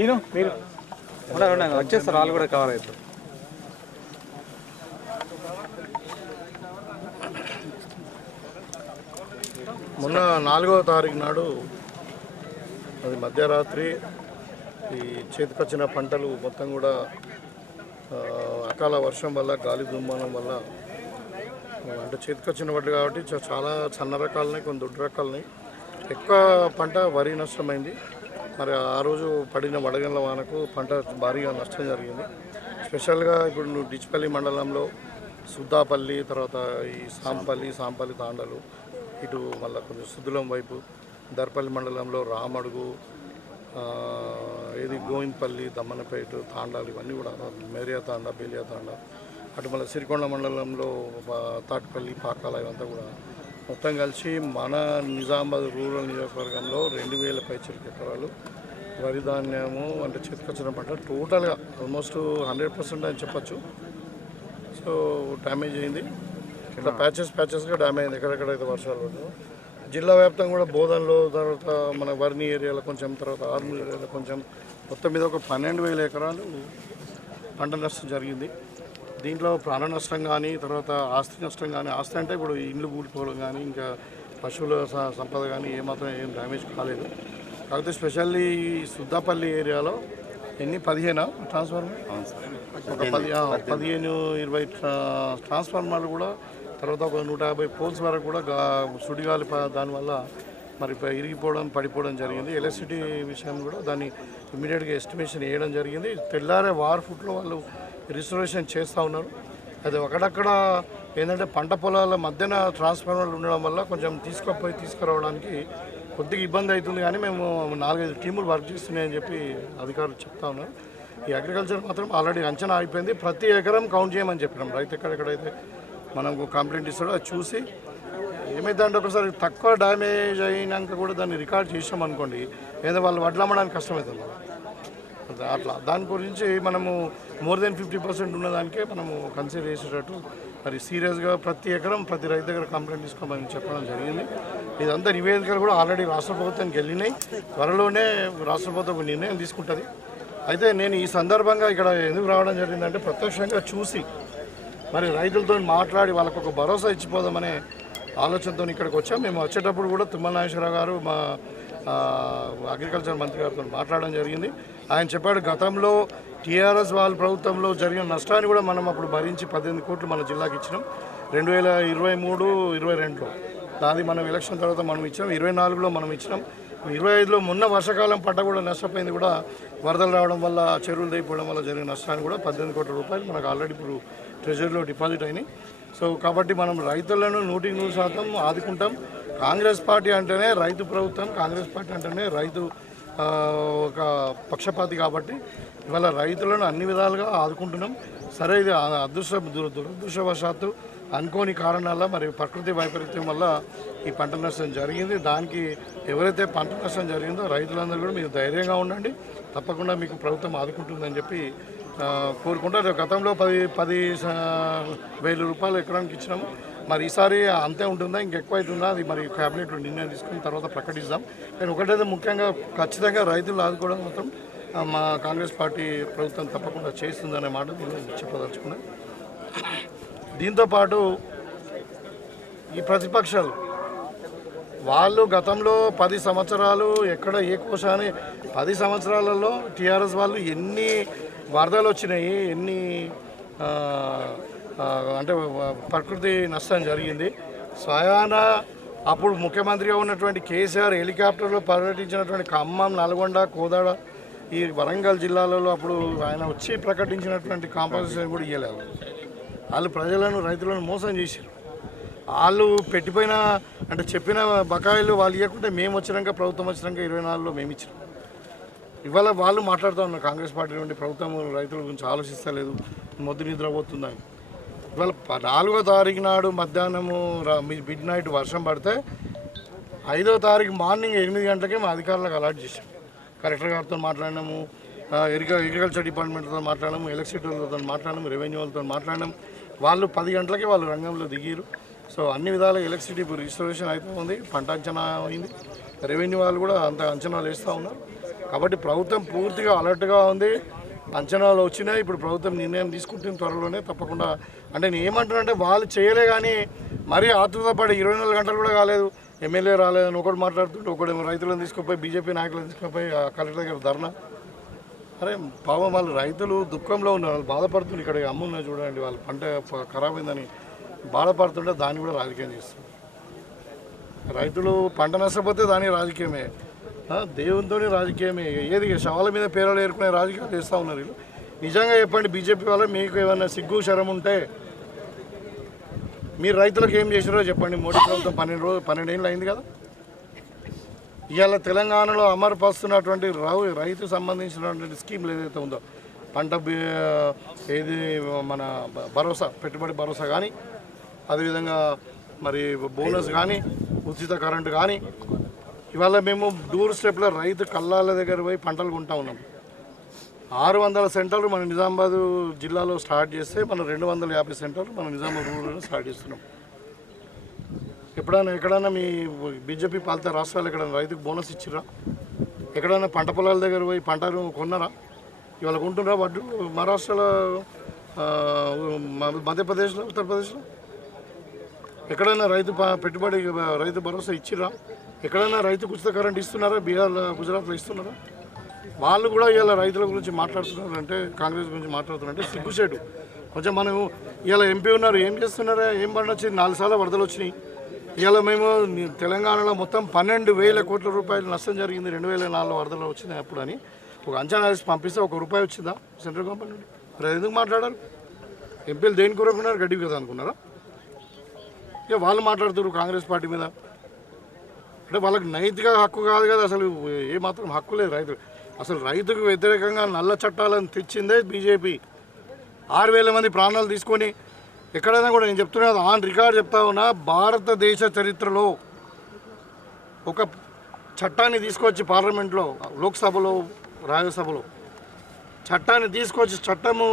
Scene మీరు వచ్చేస్తారు, వాళ్ళు కూడా కవర్ అవుతారు. మొన్న 4వ తారీఖు నాడు అది మధ్యరాత్రి ఈ చేతికొచ్చిన పంటలు మొత్తం కూడా అకాల వర్షం వల్ల గాలి దుమ్మానం వల్ల అంటే చేతికొచ్చిన వడ్లు కాబట్టి చాలా సన్న రకాలని కొన్ని దొడ్డు రకాలని ఎక్కువ పంట వరి నష్టమైంది. మరి ఆ రోజు పడిన వడగండ్ల వానకు పంట భారీగా నష్టం జరిగింది. స్పెషల్గా ఇప్పుడు డిచ్పల్లి మండలంలో సుద్దాపల్లి, తర్వాత ఈ సాంపల్లి తాండలు, ఇటు మళ్ళీ కొంచెం సుద్దులం వైపు దర్పల్లి మండలంలో రామడుగు, గోవిందపల్లి, దమ్మనపేట తాండాలు ఇవన్నీ కూడా మేరియా తాండా, బేలియా తాండా, అటు మళ్ళీ సిరికొండ మండలంలో తాటిపల్లి, పాకాల ఇవంతా కూడా మొత్తం కలిసి మన నిజామాబాద్ రూరల్ నియోజకవర్గంలో 2000 పైచిలకు ఎకరాలు వరి ధాన్యము అంటే చేతికొచ్చిన పంట టోటల్గా ఆల్మోస్ట్ 100% అని చెప్పచ్చు. సో డ్యామేజ్ అయింది. ఇట్లా ప్యాచెస్గా డ్యామేజ్ అయింది ఎక్కడెక్కడైతే వర్షాలు పడ్డాయో. జిల్లా వ్యాప్తంగా కూడా బోధనలో, తర్వాత మన వర్ణి ఏరియాలో కొంచెం, తర్వాత ఆర్మూర్ ఏరియాలో కొంచెం, మొత్తం మీద ఒక 12,000 ఎకరాలు పంట నష్టం జరిగింది. దీంట్లో ప్రాణ నష్టం కానీ, తర్వాత ఆస్తి నష్టం కానీ, ఆస్తి అంటే ఇప్పుడు ఇండ్లు కూలిపోవడం కానీ, ఇంకా పశువుల సంపద కానీ ఏమాత్రం ఏం డ్యామేజ్ కాలేదు. కాకపోతే స్పెషల్లీ సుద్దాపల్లి ఏరియాలో 15 ట్రాన్స్ఫార్మర్, ఒక 15-20 ట్రాన్స్ఫార్మర్లు కూడా, తర్వాత ఒక 150 పోల్స్ వరకు కూడా సుడిగాలి దానివల్ల మరి ఇరిగిపోవడం, పడిపోవడం జరిగింది. ఎలక్ట్రిసిటీ విషయం కూడా దాన్ని ఇమీడియట్గా ఎస్టిమేషన్ వేయడం జరిగింది. తెల్లారే వార్ ఫుట్లో వాళ్ళు రిజర్వేషన్ చేస్తూ ఉన్నారు. అది ఒకడక్కడ ఏంటంటే పంట పొలాల మధ్యన ట్రాన్స్ఫార్మర్లు ఉండడం వల్ల కొంచెం తీసుకురావడానికి కొద్దిగా ఇబ్బంది అవుతుంది. కానీ మేము 4-5 టీములు వర్క్ చేస్తున్నాయని చెప్పి అధికారులు చెప్తా ఉన్నారు. ఈ అగ్రికల్చర్ మాత్రం ఆల్రెడీ అంచనా అయిపోయింది. ప్రతి ఎకరం కౌంట్ చేయమని చెప్పినాం. రైతు ఎక్కడెక్కడైతే మనకు కంప్లైంట్ ఇస్తాడో అది చూసి ఏమైందంటే ఒకసారి తక్కువ డ్యామేజ్ అయినాక కూడా దాన్ని రికార్డ్ చేసాం అనుకోండి, ఏదో వాళ్ళు వడ్లు అమ్మడానికి కష్టమవుతుంది అట్లా. దాని గురించి మనము మోర్ దెన్ 50% ఉన్నదానికే మనము కన్సిడర్ చేసేటట్టు మరి సీరియస్గా ప్రతి ఎకరం ప్రతి రైతు దగ్గర కంప్లైంట్ తీసుకోమని చెప్పడం జరిగింది. ఇదంతా నివేదికలు కూడా ఆల్రెడీ రాష్ట్ర ప్రభుత్వానికి వెళ్ళినాయి. త్వరలోనే రాష్ట్ర ప్రభుత్వం ఒక నిర్ణయం తీసుకుంటుంది. అయితే నేను ఈ సందర్భంగా ఇక్కడ ఎందుకు రావడం జరిగిందంటే ప్రత్యక్షంగా చూసి మరి రైతులతో మాట్లాడి వాళ్ళకు ఒక భరోసా ఇచ్చిపోదామనే ఆలోచనతో ఇక్కడికి వచ్చాం. మేము వచ్చేటప్పుడు కూడా తుమ్మల నాగేశ్వరరావు గారు మా అగ్రికల్చర్ మంత్రి గారితో మాట్లాడడం జరిగింది. ఆయన చెప్పాడు గతంలో టీఆర్ఎస్ వాళ్ళ ప్రభుత్వంలో జరిగిన నష్టాన్ని కూడా మనం అప్పుడు భరించి 18 కోట్లు మన జిల్లాకి ఇచ్చినాం 2023-22లో. దాన్ని మనం ఎలక్షన్ తర్వాత మనం ఇచ్చినాం. 24లో మనం ఇచ్చినాం. 25లో మొన్న వర్షాకాలం పంట కూడా నష్టపోయింది. కూడా వరదలు రావడం వల్ల, చెరువులు తెగిపోవడం వల్ల జరిగిన నష్టాన్ని కూడా 18 కోట్ల రూపాయలు మనకు ఆల్రెడీ ఇప్పుడు ట్రెజరీలో డిపాజిట్ అయినాయి. సో కాబట్టి మనం రైతులను 100% ఆదుకుంటాం. కాంగ్రెస్ పార్టీ అంటేనే రైతు ప్రభుత్వం, కాంగ్రెస్ పార్టీ అంటేనే రైతు ఒక పక్షపాతి. కాబట్టి ఇవాళ రైతులను అన్ని విధాలుగా ఆదుకుంటున్నాం. సరే, ఇది దురదృష్టవశాత్తు అనుకోని కారణాల మరి ప్రకృతి వైపరీత్యం వల్ల ఈ పంట నష్టం జరిగింది. దానికి ఎవరైతే పంట నష్టం జరిగిందో రైతులందరూ కూడా మీరు ధైర్యంగా ఉండండి, తప్పకుండా మీకు ప్రభుత్వం ఆదుకుంటుందని చెప్పి కోరుకుంటారు. గతంలో 10,000 రూపాయలు ఎకరానికి ఇచ్చినాము. మరి ఈసారి అంతే ఉంటుందా, ఇంకెక్కువ అవుతుందా, అది మరి క్యాబినెట్లో నిర్ణయం తీసుకున్న తర్వాత ప్రకటిస్తాం. కానీ ఒకటైతే ముఖ్యంగా ఖచ్చితంగా రైతులు ఆదుకోవడం మాత్రం మా కాంగ్రెస్ పార్టీ ప్రభుత్వం తప్పకుండా చేస్తుందనే మాట నేను చెప్పదలుచుకున్నాను. దీంతోపాటు ఈ ప్రతిపక్షాలు వాళ్ళు గతంలో 10 సంవత్సరాలు ఎక్కడ ఏ కోశాన్ని 10 సంవత్సరాలలో టీఆర్ఎస్ వాళ్ళు ఎన్ని వరదలు వచ్చినాయి, ఎన్ని అంటే ప్రకృతి నష్టం జరిగింది. స్వయాన అప్పుడు ముఖ్యమంత్రిగా ఉన్నటువంటి కేసీఆర్ హెలికాప్టర్లో పర్యటించినటువంటి ఖమ్మం, నల్గొండ, కోదాడ, ఈ వరంగల్ జిల్లాలలో అప్పుడు ఆయన వచ్చి ప్రకటించినటువంటి కాంపన్సేషన్ కూడా ఇవ్వలేదు. వాళ్ళు ప్రజలను, రైతులను మోసం చేశారు. వాళ్ళు పెట్టిపోయిన అంటే చెప్పిన బకాయిలు వాళ్ళు ఇవ్వకుంటే మేము వచ్చినాక, ప్రభుత్వం వచ్చినాక 24లో మేము ఇచ్చినాం. ఇవాళ వాళ్ళు మాట్లాడుతూ ఉన్నారు కాంగ్రెస్ పార్టీ నుండి ప్రభుత్వం రైతుల గురించి ఆలోచిస్తలేదు, మొద్దు నిద్రపోతుందని. ఇవాళ 4వ తారీఖు నాడు మధ్యాహ్నము మిడ్ నైట్ వర్షం పడితే 5వ తారీఖు మార్నింగ్ 8 గంటలకే మా అధికారులకు అలాట్ చేశాం. కలెక్టర్ గారితో మాట్లాడినాము, అగ్రికల్చర్ డిపార్ట్మెంట్తో మాట్లాడము, ఎలక్ట్రిసిటీ వాళ్ళతో మాట్లాడము, రెవెన్యూ వాళ్ళతో మాట్లాడము. వాళ్ళు 10 గంటలకే వాళ్ళు రంగంలో దిగిరు. సో అన్ని విధాల ఎలక్ట్రిసిటీ రిజిస్ట్రేషన్ అయిపోయింది, పంట అంచనా అయింది, రెవెన్యూ వాళ్ళు కూడా అంత అంచనాలు వేస్తూ ఉన్నారు. కాబట్టి ప్రభుత్వం పూర్తిగా అలర్ట్గా ఉంది, అంచనాలు వచ్చినాయి. ఇప్పుడు ప్రభుత్వం నిర్ణయం తీసుకుంటున్న త్వరలోనే తప్పకుండా. అంటే నేను ఏమంటున్నానంటే వాళ్ళు చేయలే కానీ మరీ ఆతృత పడి 24 గంటలు కూడా కాలేదు, ఎమ్మెల్యే రాలేదని ఒకటి మాట్లాడుతుంటే ఒకటి రైతులను తీసుకుపోయి బీజేపీ నాయకులను తీసుకుపోయి కలెక్టర్ దగ్గర ధర్నా. అరే పాపం వాళ్ళు రైతులు దుఃఖంలో ఉన్నారు, వాళ్ళు బాధపడుతున్నారు. ఇక్కడ అమ్మున్నా చూడండి, వాళ్ళ పంట ఖరాబ్ అయిందని బాధపడుతుంటే దాన్ని కూడా రాజకీయం చేస్తున్నారు. రైతులు పంట నష్టపోతే దానికి రాజకీయమే, దేవునితోనే రాజకీయమే. ఏది శవాల మీద పేరాలు ఏరుకునే రాజకీయాలు చేస్తూ ఉన్నారు వీళ్ళు. నిజంగా చెప్పండి, బీజేపీ వాళ్ళు మీకు ఏమైనా సిగ్గు శరం ఉంటే మీరు రైతులకు ఏం చేసారో చెప్పండి. మోడీ ప్రభుత్వం 12 ఏళ్ళు అయింది కదా. ఇవాళ తెలంగాణలో అమలుపరుస్తున్నటువంటి రైతు సంబంధించినటువంటి స్కీమ్లు ఏదైతే ఉందో, పంట ఏది మన భరోసా, పెట్టుబడి భరోసా కానీ, అదేవిధంగా మరి బోనస్ కానీ, ఉచిత కరెంటు కానీ, ఇవాళ మేము డోర్ స్టెప్లో రైతు కళ్ళాల దగ్గర పోయి పంటలు కొంటా ఉన్నాం. 600 సెంటర్లు మన నిజామాబాద్ జిల్లాలో స్టార్ట్ చేస్తే మన 250 సెంటర్లు మన నిజామాబాద్ రూరల్లో స్టార్ట్ చేస్తున్నాం. ఎక్కడైనా మీ బీజేపీ పాలిత రాష్ట్రాలు ఎక్కడైనా రైతుకు బోనస్ ఇచ్చిరా? ఎక్కడైనా పంట పొలాల దగ్గర పోయి పంటను కొన్నారా? ఇవాళ కొంటున్నారా వడ్డు? మహారాష్ట్రలో, మధ్యప్రదేశ్లో, ఉత్తరప్రదేశ్లో ఎక్కడైనా పెట్టుబడి రైతు భరోసా ఇచ్చిరా? ఎక్కడైనా రైతు ఉచిత కరెంట్ ఇస్తున్నారా? బీహార్లో, గుజరాత్లో ఇస్తున్నారా? వాళ్ళు కూడా ఇవాళ రైతుల గురించి మాట్లాడుతున్నారంటే, కాంగ్రెస్ గురించి మాట్లాడుతున్నారంటే సిగ్గుచేటు. కొంచెం మనం ఇవాళ ఎంపీ ఉన్నారు, ఏం చేస్తున్నారా? ఏం పంట వచ్చింది? 4 సార్లు వరదలు వచ్చినాయి. ఇవాళ మేము తెలంగాణలో మొత్తం 12,000 కోట్ల రూపాయలు నష్టం జరిగింది 2004 వరదలు వచ్చినాయి అప్పుడు అని ఒక అంచనా వేసి పంపిస్తే ₹1 వచ్చిందా సెంట్రల్ గవర్నమెంట్ నుండి? మరి ఎందుకు మాట్లాడారు? ఎంపీలు దేని కోరుకున్నారు? గడ్డి కదా అనుకున్నారా? ఇక వాళ్ళు మాట్లాడుతున్నారు కాంగ్రెస్ పార్టీ మీద. అంటే వాళ్ళకి నైతిక హక్కు కాదు కదా, అసలు ఏమాత్రం హక్కు లేదు రైతులు. అసలు రైతుకు వ్యతిరేకంగా నల్ల చట్టాలను తెచ్చిందే బీజేపీ. 6,000 మంది ప్రాణాలు తీసుకొని ఎక్కడైనా కూడా నేను చెప్తున్నా, ఆన్ రికార్డ్ చెప్తా ఉన్నా, భారతదేశ చరిత్రలో ఒక చట్టాన్ని తీసుకొచ్చి పార్లమెంట్లో, లోక్సభలో, రాజ్యసభలో చట్టాన్ని తీసుకొచ్చి చట్టము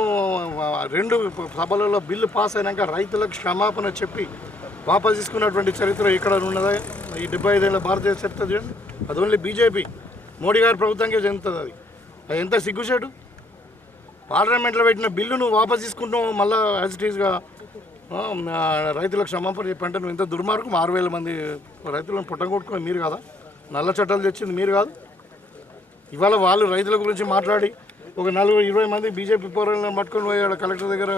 2 సభలలో బిల్లు పాస్ అయినాక రైతులకు క్షమాపణ చెప్పి వాపసు తీసుకున్నటువంటి చరిత్ర ఎక్కడ ఉన్నదా? ఈ 75 ఏళ్ళ భారతదేశ చరిత్ర చూడండి. అది ఓన్లీ బీజేపీ, మోడీ గారి ప్రభుత్వంకే చెందుతుంది. అది ఎంత సిగ్గుచేటు. పార్లమెంట్లో పెట్టిన బిల్లును వాపసు తీసుకుంటాం, మళ్ళీ యాజ్ ఇట్ ఈస్గా రైతులకు క్షమాపణ చెప్పంటే నువ్వు ఎంత దుర్మార్గం. 6,000 మంది రైతులను పుట్టగొట్టుకుని మీరు కదా, నల్ల చట్టాలు తెచ్చింది మీరు కాదు. ఇవాళ వాళ్ళు రైతుల గురించి మాట్లాడి ఒక 20 మంది బీజేపీ పౌరులను పట్టుకొని పోయాడు కలెక్టర్ దగ్గర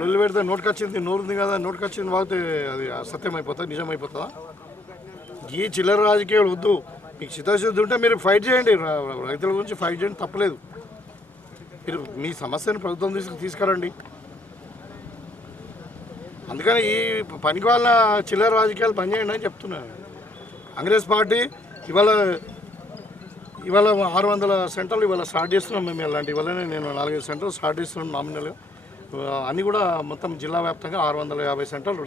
లొల్లి పెడితే నోటుకొచ్చింది, నోరుంది కదా, నోటుకొచ్చింది వాగితే అది సత్యం అయిపోతుంది, నిజమైపోతుందా? ఈ చిల్లర రాజకీయాలు వద్దు. మీకు చిత్తశుద్ధి ఉంటే మీరు ఫైట్ చేయండి, రైతుల గురించి ఫైట్ చేయండి, తప్పలేదు. మీరు మీ సమస్యను ప్రభుత్వం తీసుకురండి. అందుకని ఈ పనికి వాళ్ళ చిల్లర రాజకీయాలు బంద్ చేయండి అని చెప్తున్నాను. కాంగ్రెస్ పార్టీ ఇవాళ 600 సెంటర్లు ఇవాళ స్టార్ట్ చేస్తున్నాం మేము. ఇలాంటి ఇవాళనే నేను 4-5 సెంటర్లు స్టార్ట్ చేస్తున్నాను నామినల్గా. అన్నీ కూడా మొత్తం జిల్లా వ్యాప్తంగా 650 సెంటర్లు,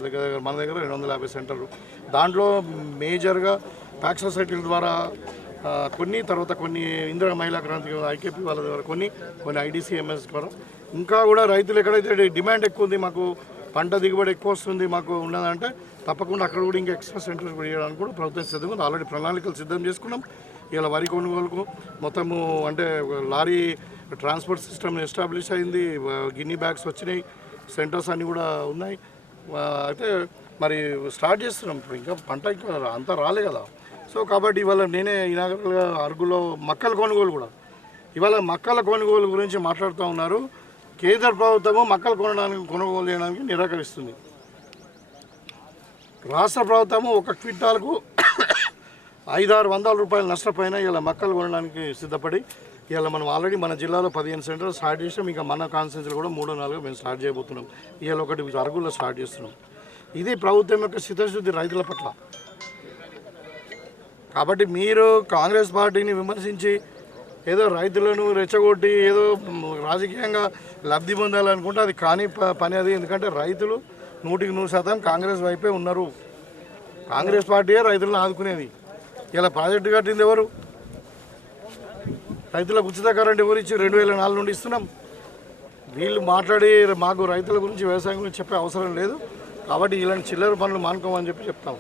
మన దగ్గర 250 సెంటర్లు. దాంట్లో మేజర్గా ప్యాక్ సొసైటీల ద్వారా కొన్ని, తర్వాత కొన్ని ఇందిరా మహిళా క్రాంతి ఐకేపీ వాళ్ళ ద్వారా కొన్ని IDCMS ద్వారా, ఇంకా కూడా రైతులు ఎక్కడైతే డిమాండ్ ఎక్కువ ఉంది, మాకు పంట దిగుబడి ఎక్కువ వస్తుంది మాకు ఉన్నదంటే తప్పకుండా అక్కడ కూడా ఇంకా ఎక్స్ట్రా సెంటర్స్ చేయడానికి కూడా ప్రభుత్వం సిద్ధంగా ఉంది. ఆల్రెడీ ప్రణాళికలు సిద్ధం చేసుకున్నాం. ఇలా వరి కొనుగోలుకు మొత్తము అంటే లారీ ట్రాన్స్పోర్ట్ సిస్టమ్ ఎస్టాబ్లిష్ అయింది, గిన్నీ బ్యాగ్స్ వచ్చినాయి, సెంటర్స్ అన్నీ కూడా ఉన్నాయి. అయితే మరి స్టార్ట్ చేస్తున్నాం. ఇప్పుడు ఇంకా పంట ఇంకా అంతా రాలే కదా. సో కాబట్టి ఇవాళ నేనే ఇనాగరల్గా అరుగులో మక్కల కొనుగోలు కూడా, ఇవాళ మక్కల కొనుగోలు గురించి మాట్లాడుతూ ఉన్నారు. కేంద్ర ప్రభుత్వము మక్కలు కొనుగోలు చేయడానికి నిరాకరిస్తుంది. రాష్ట్ర ప్రభుత్వము ఒక క్వింటాల్కు 500-600 రూపాయలు నష్టపోయినా ఇలా మక్కలు కొనడానికి సిద్ధపడి ఇలా మనం ఆల్రెడీ మన జిల్లాలో 15 సెంటర్లు స్టార్ట్ చేసాం. ఇంకా మన కాన్స్టిట్యూన్సీలో కూడా 3-4 మేము స్టార్ట్ చేయబోతున్నాం. ఇవాళ ఒకటి అరుగుల్లో స్టార్ట్ చేస్తున్నాం. ఇది ప్రభుత్వం యొక్క చిత్తశుద్ధి రైతుల పట్ల. కాబట్టి మీరు కాంగ్రెస్ పార్టీని విమర్శించి ఏదో రైతులను రెచ్చగొట్టి ఏదో రాజకీయంగా లబ్ధి పొందాలనుకుంటే అది కాని పని అది. ఎందుకంటే రైతులు 100% కాంగ్రెస్ వైపే ఉన్నారు. కాంగ్రెస్ పార్టీయే రైతులను ఆదుకునేది. ఇలా ప్రాజెక్టు కట్టింది ఎవరు? రైతులకు ఉచిత కరెంట్ ఎవరు ఇచ్చి 2004 నుండి ఇస్తున్నాం. వీళ్ళు మాట్లాడి మాకు రైతుల గురించి వ్యవసాయం గురించి చెప్పే అవసరం లేదు. కాబట్టి ఇలాంటి చిల్లర పనులు మానుకోమని చెప్తాం.